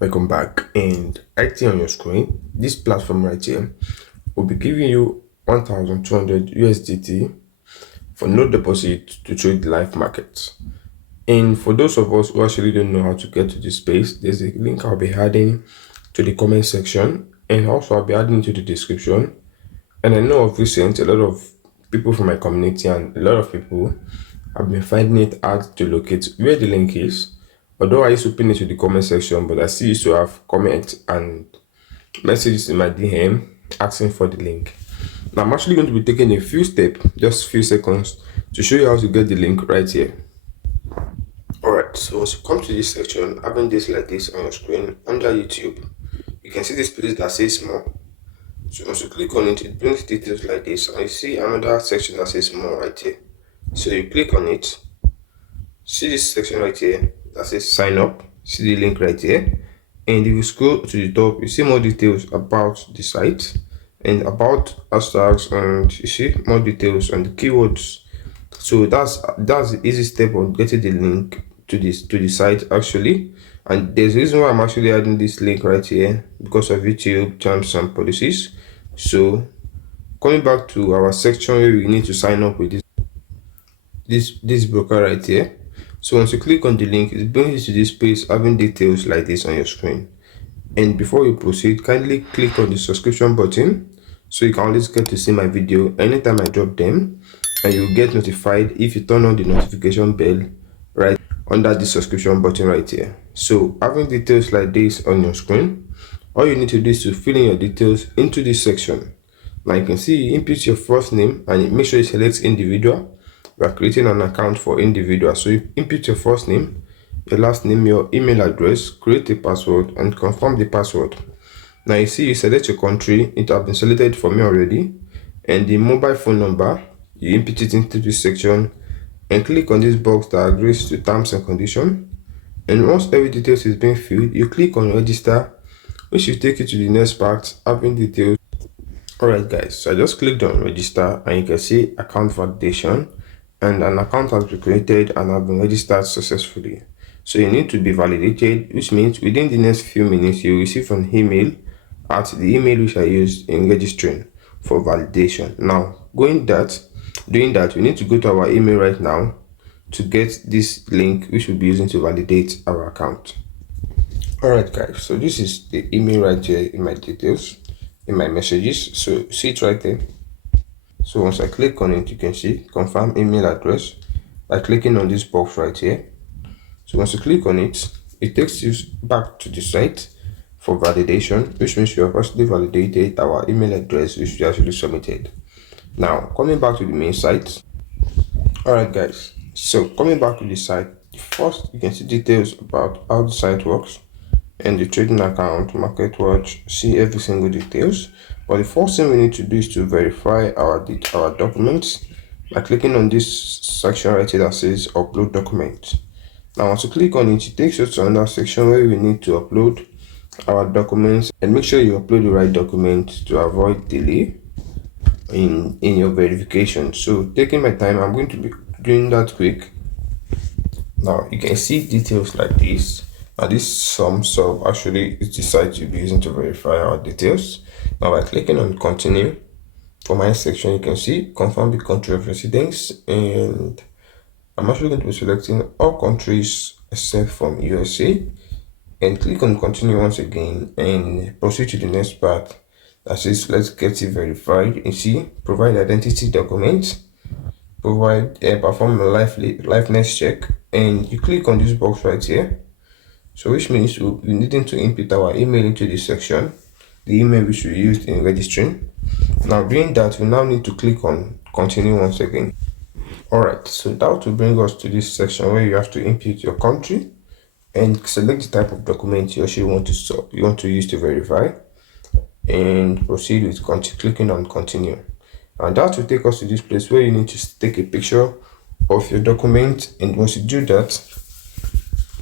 Welcome back, and right here on your screen, this platform right here will be giving you 1,200 USDT for no deposit to trade live markets. And for those of us who actually don't know how to get to this space, there's a link I'll be adding to the comment section, and also I'll be adding to the description. And I know of recent a lot of people from my community and a lot of people have been finding it hard to locate where the link is. Although I used to pin it to the comment section, but I still used to have comments and messages in my DM asking for the link. Now I'm actually going to be taking a few steps, just a few seconds, to show you how to get the link right here. Alright, so once you come to this section, having this like this on your screen under YouTube, you can see this place that says more. So once you click on it, it brings details like this, and you see another section that says more right here. So you click on it, see this section right here that says sign up, see the link right here, and if you scroll to the top, you see more details about the site and about hashtags, and you see more details on the keywords. So that's the easy step of getting the link to the site actually. And there's a reason why I'm actually adding this link right here, because of YouTube terms and policies. So coming back to our section where we need to sign up with this broker right here. So once you click on the link, it brings you to this page having details like this on your screen. And before you proceed, kindly click on the subscription button so you can always get to see my video anytime I drop them, and you'll get notified if you turn on the notification bell right under the subscription button right here. So having details like this on your screen, all you need to do is to fill in your details into this section. Now you can see you input your first name and make sure you select individual. We are creating an account for individual, so you input your first name, your last name, your email address, create a password, and confirm the password. Now you see you select your country, it has been selected for me already, and the mobile phone number, you input it into this section and click on this box that agrees to terms and conditions. And once every details is being filled, you click on register, which will take you to the next part having details. Alright guys, so I just clicked on register, and you can see account validation, and an account has been created and have been registered successfully. So you need to be validated, which means within the next few minutes you will receive an email at the email which I used in registering for validation. Now doing that, we need to go to our email right now to get this link which we'll be using to validate our account. Alright guys, so this is the email right here in my details, in my messages. So see it right there. So once I click on it, you can see confirm email address by clicking on this box right here. So once you click on it, it takes you back to the site for validation, which means you have actually validated our email address which we actually submitted. Now coming back to the main site. Alright guys, so coming back to the site, first you can see details about how the site works and the trading account, market watch, see every single details. But the first thing we need to do is to verify our documents by clicking on this section right here that says upload document. Now once you click on it, it takes you to another section where we need to upload our documents, and make sure you upload the right document to avoid delay in your verification. So taking my time, I'm going to be doing that quick. Now you can see details like this. Now this sums up actually is the site you'll be using to verify our details. Now by clicking on continue, for my section you can see confirm the country of residence, and I'm actually going to be selecting all countries except from USA, and click on continue once again and proceed to the next part that says let's get it verified. You see provide identity documents, perform a liveness check, and you click on this box right here. So which means we're needing to input our email into this section, the email which we used in registering. Now doing that, we now need to click on continue once again. Alright, so that will bring us to this section where you have to input your country and select the type of document you actually want to use to verify, and proceed with clicking on continue. And that will take us to this place where you need to take a picture of your document, and once you do that,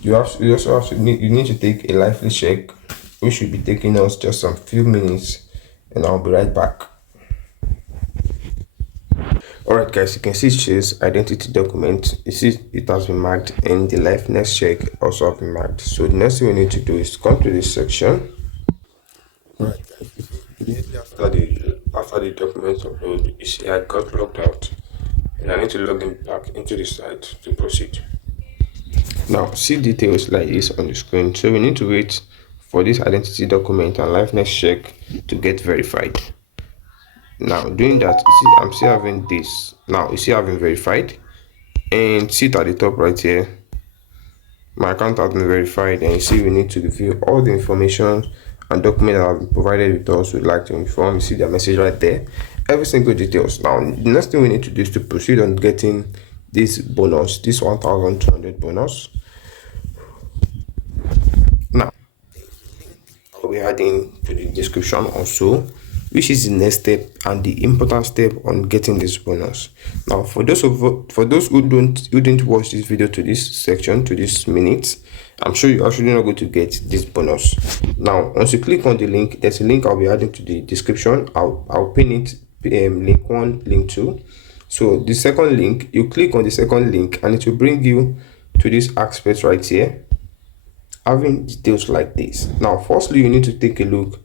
you need to take a lively check, which should be taking us just some few minutes, and I'll be right back. Alright guys, you can see it says identity document. You see it has been marked and the liveness check also have been marked. So the next thing we need to do is come to this section. Alright guys, immediately after the document upload, you see I got logged out and I need to log in back into the site to proceed. Now see details like this on the screen. So we need to wait for this identity document and liveness check to get verified. Now doing that, you see I'm still having this. Now you see I've been verified and see it at the top right here. My account has been verified and you see we need to review all the information and documents that have been provided with us. We'd like to inform. You see the message right there, every single details. Now the next thing we need to do is to proceed on getting this bonus, this 1,200 bonus. Now I'll be adding to the description also, which is the next step and the important step on getting this bonus. Now for those who didn't watch this video to this section, to this minute, I'm sure you're actually not going to get this bonus. Now once you click on the link, there's a link I'll be adding to the description. I'll pin it, link 1, link 2. So the second link, you click on the second link and it will bring you to this aspect right here, having details like this. Now firstly, you need to take a look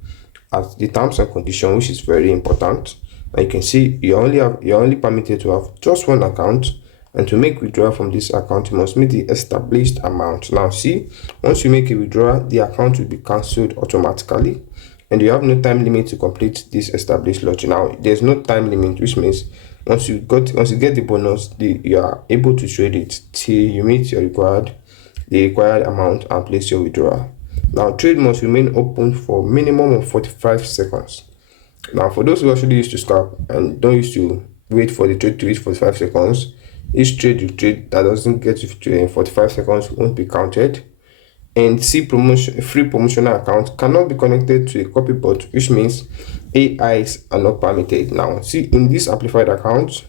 at the terms and conditions, which is very important. And you can see you're only permitted to have just one account, and to make withdrawal from this account you must meet the established amount. Now see, once you make a withdrawal, the account will be cancelled automatically and you have no time limit to complete this established lot. Now there's no time limit, which means once you get the bonus, you are able to trade it till you meet the required amount and place your withdrawal. Now trade must remain open for minimum of 45 seconds. Now for those who actually used to scalp and don't used to wait for the trade to reach 45 seconds, each trade you trade that doesn't get to 45 seconds won't be counted. And see, free promotional account cannot be connected to a copy bot, which means AIs are not permitted. Now see, in this amplified account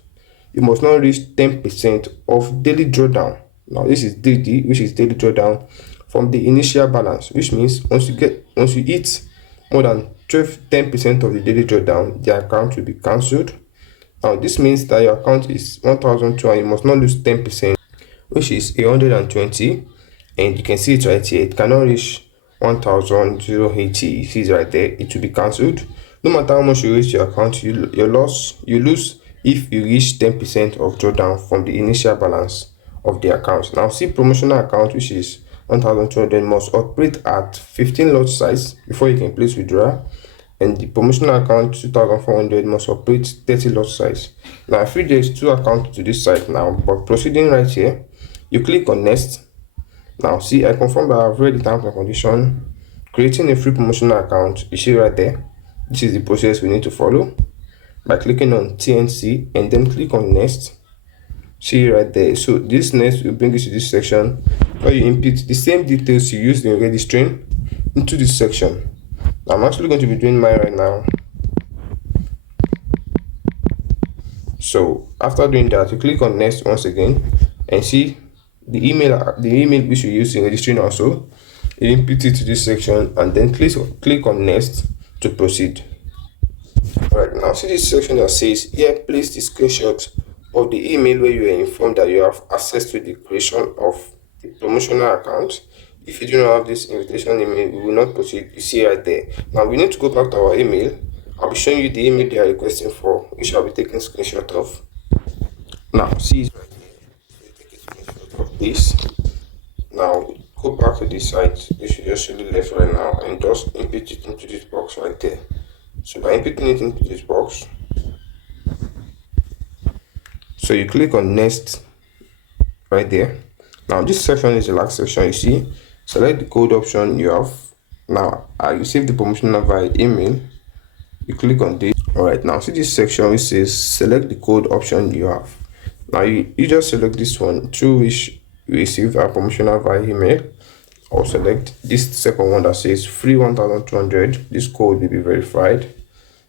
you must not reach 10% of daily drawdown. Now this is DD, which is daily drawdown from the initial balance, which means once you hit more than 10% of the daily drawdown, the account will be cancelled. Now this means that your account is 1,200, you must not lose 10%, which is 120, and you can see it right here. It cannot reach 1,080. You see it right there, it will be cancelled. No matter how much you reach your account, you lose if you reach 10% of drawdown from the initial balance of the account. Now see, promotional account, which is 1,200, must operate at 15 lot size before you can place withdrawal, and the promotional account 2,400 must operate 30 lot size. Now I feel there's two accounts to this site now, but proceeding right here, you click on next. Now see, I confirm that I've read the terms and condition. Creating a free promotional account, you see right there, this is the process we need to follow by clicking on TNC and then click on next. See right there. So this next will bring you to this section where you input the same details you used in registering into this section. I'm actually going to be doing mine right now. So after doing that, you click on next once again and see the email which you use in registering also. You input it to this section and then click on next to proceed. Alright, now see this section that says here, place the screenshot of the email where you are informed that you have access to the creation of the promotional account. If you do not have this invitation email, we will not proceed. You see right there. Now we need to go back to our email. I'll be showing you the email they are requesting for, which I'll be taking a screenshot of. Now see it right here. So take a screenshot of this. Now go back to this site. You should just see the left right now and just input it into this box right there. So by inputting it into this box, so you click on next right there. Now this section is the last section. You see, select the code option you have. Now I received the promotional via email. You click on this. Alright, now see this section which says select the code option you have. Now you just select this one through which you receive a promotional via email, or select this second one that says free 1,200. This code will be verified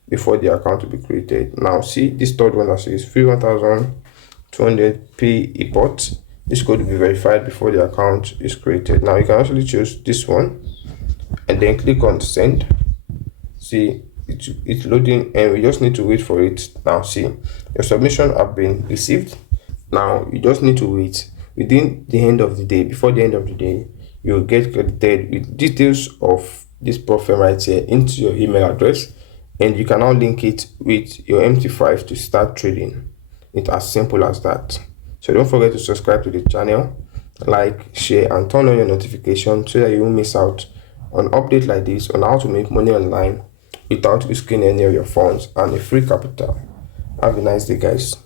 before the account will be created. Now see this third one that says free 1,200 pay import. This code will be verified before the account is created. Now you can actually choose this one and then click on send. See, it's loading, and we just need to wait for it. Now see, your submission have been received. Now you just need to wait within the end of the day. Before the end of the day, you'll get credited with details of this profile right here into your email address, and you can now link it with your MT5 to start trading. It's as simple as that. So don't forget to subscribe to the channel, like, share, and turn on your notification so that you won't miss out on updates like this on how to make money online without risking any of your funds and a free capital. Have a nice day, guys.